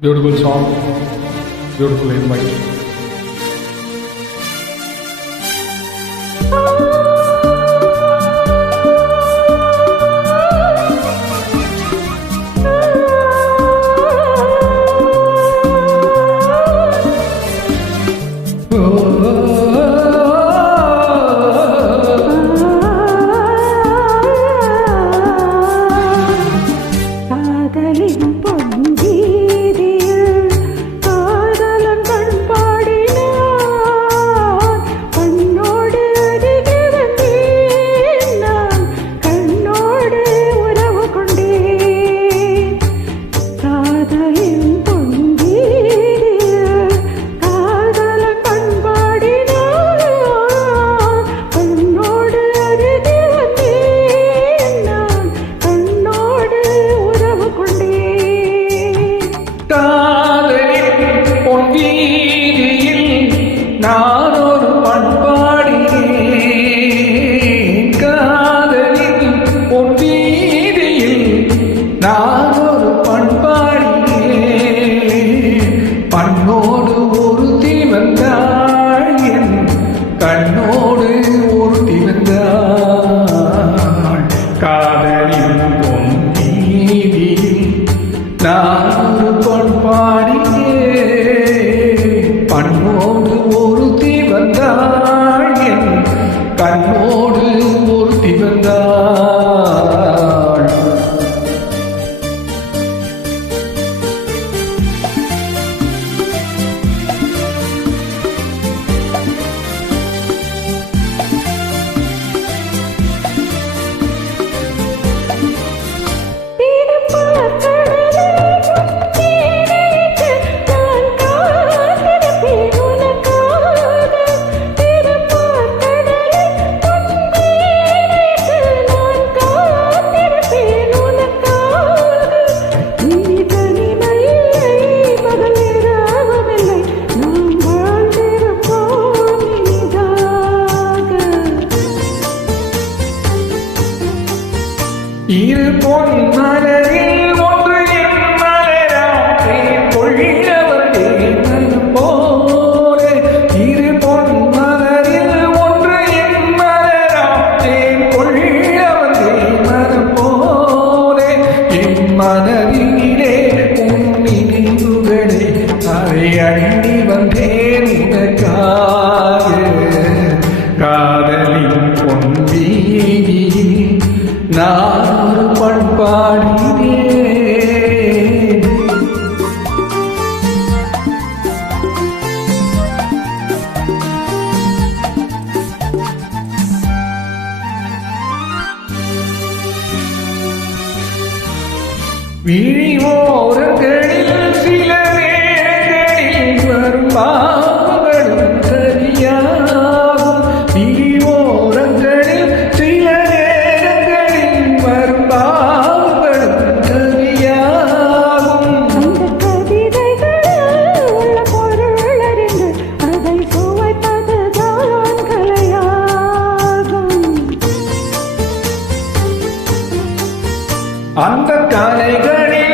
Beautiful song, beautiful invite. நான் ஒரு பண்பாடினேன் காதலின் உன் வீதியில் நான் ஒரு பண்பாடினேன் பண்ணோடு ஒருத்தி வந்தாள் என் கண்ணோடு ஒருத்தி வந்தாள் காதலின் உன் வீதியில் நான் ஒரு பண்பாடினேன் பண்ணோடு ஒருத்தி வந்தாள் என் கண்ணோடு ஒருத்தி வந்தாள் இரு பொன் மலரில் ஒன்று என் மலராற்றே கொள்ளவந்தே மனம் போலே இரு பொன் மலரில் ஒன்று என் மலராற்றே கொள்ளவந்தே மனம் போலே என் மனதிலே உன் நினைவுகளே அதை அள்ளி வந்தேன் உனக்காக காதலின் பொன் வீதியில் நான் பண்பாடினேன் விழிவோரங்களில் சில நேரங்களில் வரும் பாவங்களும் சரியாகும் விழிவோரங்களில் சில நேரங்களில் வரும் பாவங்களும் சரியாகும் அந்த கவிதைகளில் உள்ள பொருள் அறிந்து அதை சுவைப்பதுதான் கலையாகும் அந்த கலைகளில்